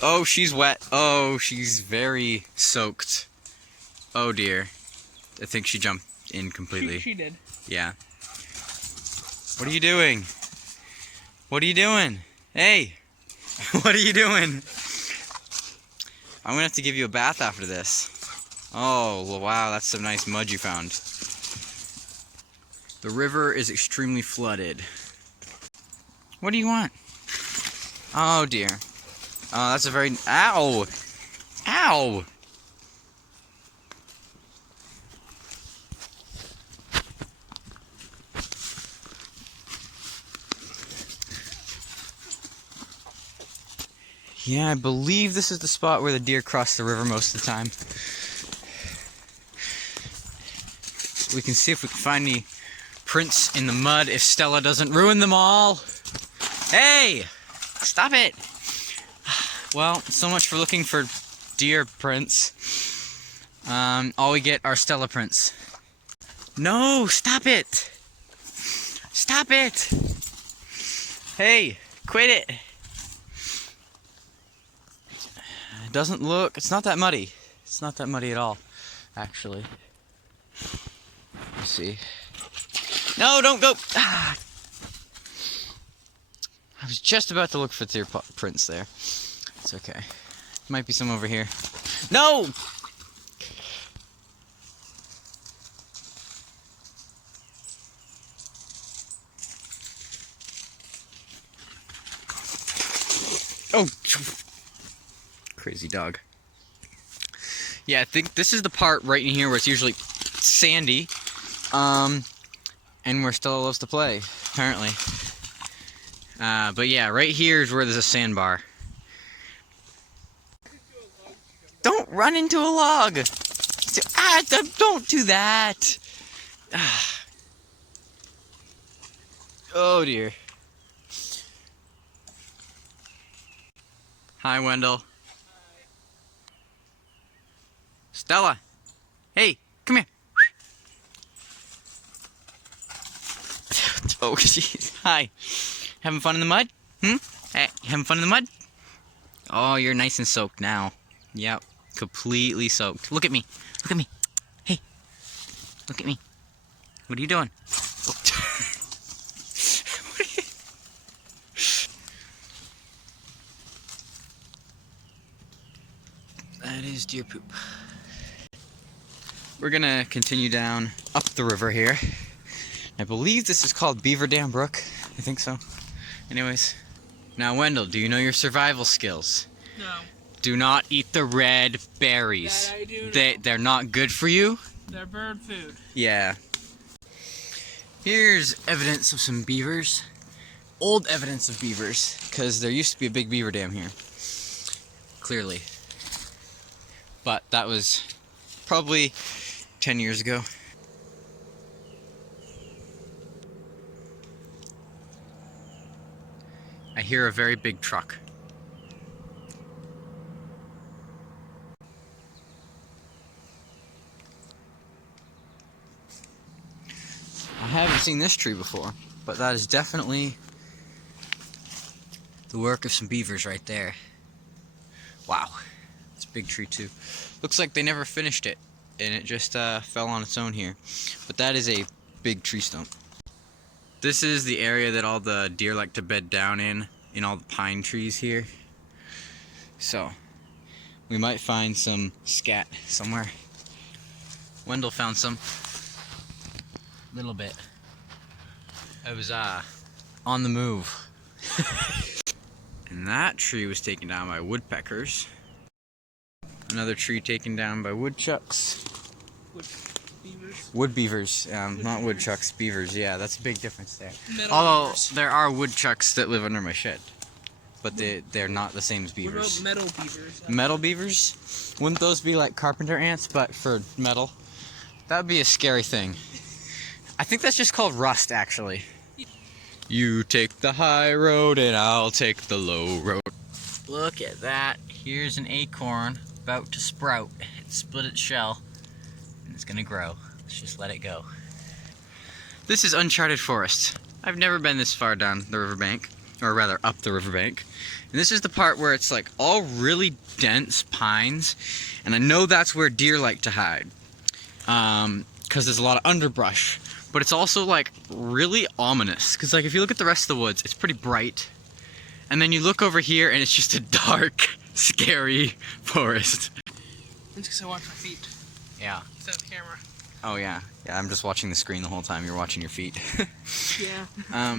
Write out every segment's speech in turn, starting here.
Oh, she's wet. Oh, she's very soaked. Oh dear. I think she jumped in completely. She did. Yeah. What are you doing? What are you doing? Hey! What are you doing? I'm gonna have to give you a bath after this. Oh, well, wow, that's some nice mud you found. The river is extremely flooded. What do you want? Oh dear. Oh, that's a very... Ow! Ow! Yeah, I believe this is the spot where the deer cross the river most of the time. We can see if we can find any prints in the mud if Stella doesn't ruin them all. Hey! Stop it! Well, so much for looking for deer prints. All we get are Stella prints. No! Stop it! Stop it! Hey! Quit it! It doesn't look... It's not that muddy. It's not that muddy at all, actually. Let's see. No, don't go! Ah. I was just about to look for deer prints there. It's okay. Might be some over here. No! Oh! Crazy dog. Yeah, I think this is the part right in here where it's usually sandy. And where Stella loves to play, apparently. But yeah, right here is where there's a sandbar. Don't run into a log! Don't do that! Oh dear. Hi, Wendell. Stella! Hey, come here! Oh, jeez. Hi. Having fun in the mud? Hey, having fun in the mud? Oh, you're nice and soaked now. Yep, completely soaked. Look at me. Look at me. Hey, look at me. What are you doing? Oh. What are you... That is deer poop. We're gonna continue down up the river here. I believe this is called Beaver Dam Brook. I think so. Anyways. Now, Wendell, do you know your survival skills? No. Do not eat the red berries. That I do know. They're not good for you. They're bird food. Yeah. Here's evidence of some beavers. Old evidence of beavers, because there used to be a big beaver dam here. Clearly. But that was probably 10 years ago. I hear a very big truck. I haven't seen this tree before, but that is definitely the work of some beavers right there. Wow, it's a big tree too. Looks like they never finished it, and it just fell on its own here. But that is a big tree stump. This is the area that all the deer like to bed down in all the pine trees here. So, we might find some scat somewhere. Wendell found some. Little bit. I was on the move. And that tree was taken down by woodpeckers. Another tree taken down by woodchucks. Wood beavers, not woodchucks, beavers. Yeah, that's a big difference there. Although there are woodchucks that live under my shed, but they're not the same as beavers. What about metal beavers? Metal beavers? Wouldn't those be like carpenter ants, but for metal? That would be a scary thing. I think that's just called rust, actually. You take the high road and I'll take the low road. Look at that. Here's an acorn about to sprout. It split its shell and it's gonna grow. Let's just let it go. This is uncharted forest. I've never been this far down the riverbank. or rather up the riverbank. And this is the part where it's like all really dense pines, and I know that's where deer like to hide, because there's a lot of underbrush. But it's also like really ominous, because like if you look at the rest of the woods, it's pretty bright, and then you look over here and it's just a dark, scary forest. It's because I watch my feet Yeah. instead of the camera. Oh yeah. Yeah, I'm just watching the screen the whole time. You're watching your feet. Yeah.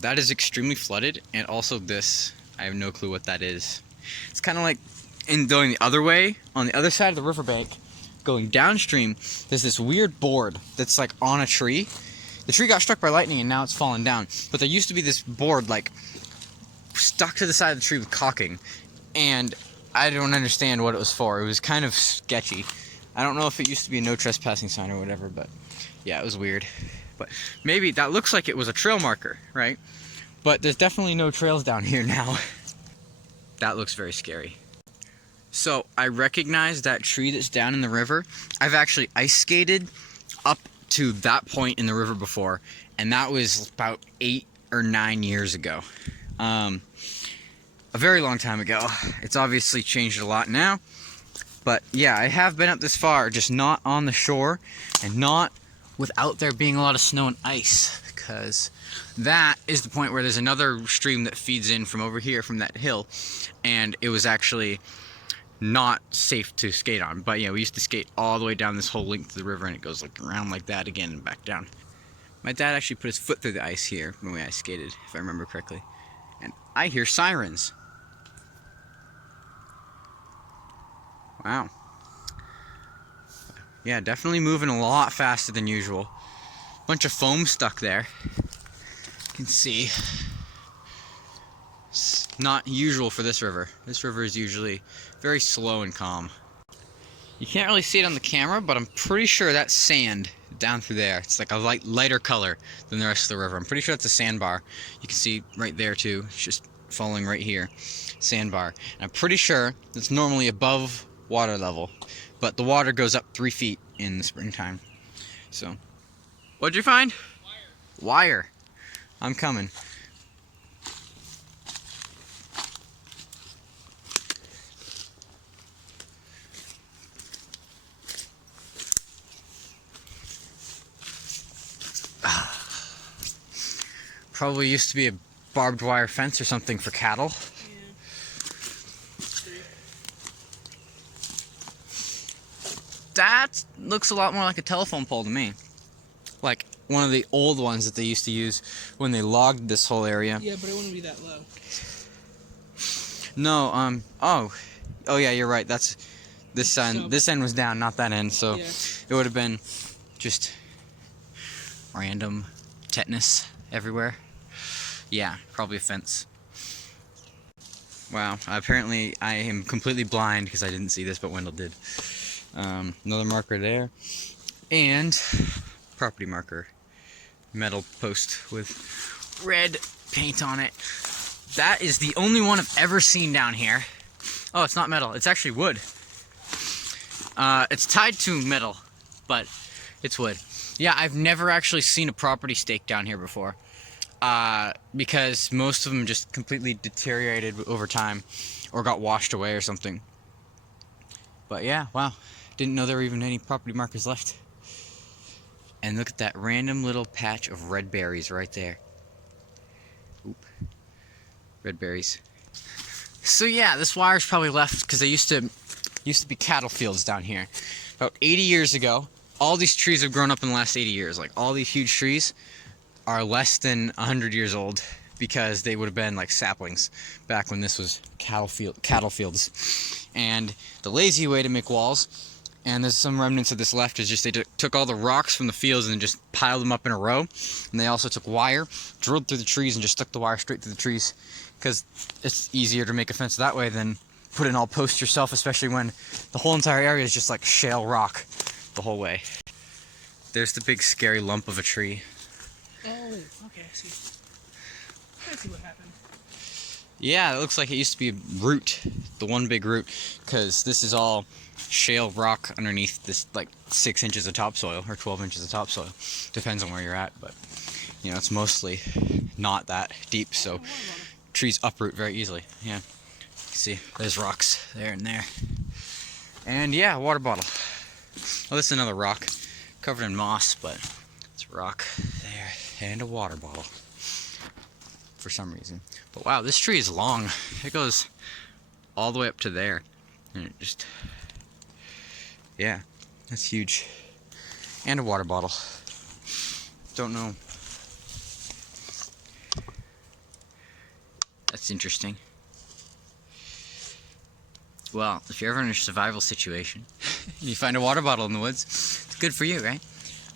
That is extremely flooded, and also this, I have no clue what that is. It's kind of like in going the other way, on the other side of the riverbank, going downstream, there's this weird board that's like on a tree. The tree got struck by lightning and now it's fallen down, but there used to be this board like stuck to the side of the tree with caulking, and I don't understand what it was for. It was kind of sketchy. I don't know if it used to be a no trespassing sign or whatever, but yeah, it was weird. But maybe that looks like it was a trail marker, right? But there's definitely no trails down here now. That looks very scary. So I recognize that tree that's down in the river. I've actually ice skated up to that point in the river before, and that was about 8 or 9 years ago. A very long time ago. It's obviously changed a lot now. But yeah, I have been up this far, just not on the shore, and not without there being a lot of snow and ice, because that is the point where there's another stream that feeds in from over here, from that hill, and it was actually not safe to skate on. But yeah, we used to skate all the way down this whole length of the river, and it goes like around like that again and back down. My dad actually put his foot through the ice here when we ice skated, if I remember correctly. And I hear sirens. Wow. Yeah, definitely moving a lot faster than usual. Bunch of foam stuck there. You can see. It's not usual for this river. This river is usually very slow and calm. You can't really see it on the camera, but I'm pretty sure that's sand down through there. It's like a lighter color than the rest of the river. I'm pretty sure that's a sandbar. You can see right there too. It's just falling right here. Sandbar. And I'm pretty sure it's normally above water level, but the water goes up 3 feet in the springtime. So, what'd you find? Wire. I'm coming. Probably used to be a barbed wire fence or something for cattle. That looks a lot more like a telephone pole to me. Like one of the old ones that they used to use when they logged this whole area. Yeah, but it wouldn't be that low. No, oh yeah, you're right. That's this end. So, this end was down, not that end. So yeah. it would have been just random tetanus everywhere. Yeah, probably a fence. Wow. Apparently, I am completely blind because I didn't see this, but Wendell did. Another marker there, and property marker, metal post with red paint on it. That is the only one I've ever seen down here. Oh, it's not metal, it's actually wood. It's tied to metal, but it's wood. Yeah, I've never actually seen a property stake down here before, because most of them just completely deteriorated over time or got washed away or something. But yeah, wow. Didn't know there were even any property markers left. And look at that random little patch of red berries right there. Oop. Red berries. So yeah, this wire's probably left because there used to be cattle fields down here. About 80 years ago, all these trees have grown up in the last 80 years. Like all these huge trees are less than 100 years old because they would have been like saplings back when this was cattle fields. And the lazy way to make walls, and there's some remnants of this left, is just they took all the rocks from the fields and just piled them up in a row. And they also took wire, drilled through the trees, and just stuck the wire straight through the trees, because it's easier to make a fence that way than put in all posts yourself, especially when the whole entire area is just like shale rock the whole way. There's the big scary lump of a tree. Oh, okay, I see. I see what happened. Yeah, it looks like it used to be a root, the one big root, because this is all shale rock underneath this like 6 inches of topsoil, or 12 inches of topsoil. Depends on where you're at, but you know, it's mostly not that deep, so trees uproot very easily. Yeah, see, there's rocks there and there. And yeah, water bottle. Oh, this is another rock covered in moss, but it's a rock there, and a water bottle for some reason. But wow, this tree is long. It goes all the way up to there, and it just, yeah, that's huge. And a water bottle. Don't know. That's interesting. Well, if you're ever in a survival situation and you find a water bottle in the woods, it's good for you, right?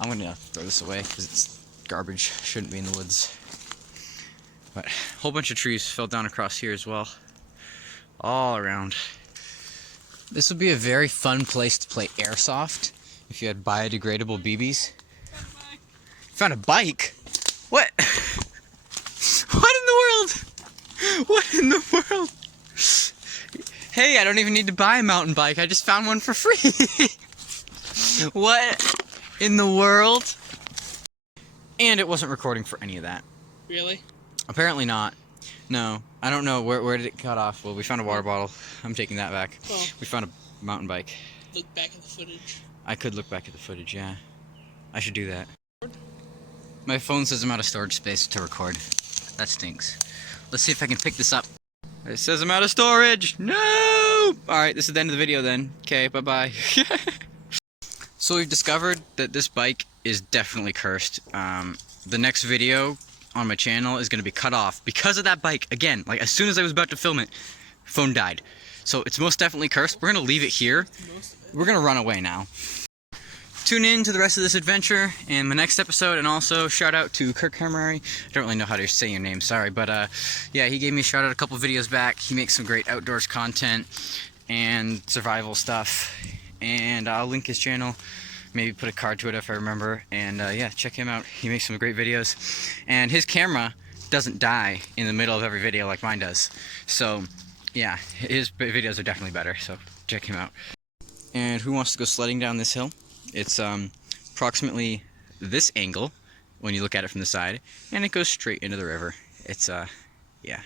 I'm gonna throw this away because it's garbage. Shouldn't be in the woods. But a whole bunch of trees fell down across here as well. All around. This would be a very fun place to play airsoft if you had biodegradable BBs. Found a bike? What? What in the world? What in the world? Hey, I don't even need to buy a mountain bike. I just found one for free. What in the world? And it wasn't recording for any of that. Really? Apparently not. No, I don't know. Where did it cut off? Well, we found a water bottle. I'm taking that back. Well, we found a mountain bike. look back at the footage. I could look back at the footage, yeah. I should do that. My phone says I'm out of storage space to record. That stinks. Let's see if I can pick this up. It says I'm out of storage! No! Alright, this is the end of the video then. Okay, bye-bye. So we've discovered that this bike is definitely cursed. The next video on my channel is going to be cut off because of that bike. Again, like as soon as I was about to film it, phone died. So it's most definitely cursed. We're going to leave it here. We're going to run away now. Tune in to the rest of this adventure in the next episode, and also shout out to Kirk Hamrari. I don't really know how to say your name, sorry, but yeah, he gave me a shout out a couple videos back. He makes some great outdoors content and survival stuff, and I'll link his channel, maybe put a card to it if I remember, and yeah, check him out. He makes some great videos, and his camera doesn't die in the middle of every video like mine does. So yeah, his videos are definitely better, so check him out. And who wants to go sledding down this hill? It's approximately this angle when you look at it from the side, and it goes straight into the river. It's yeah.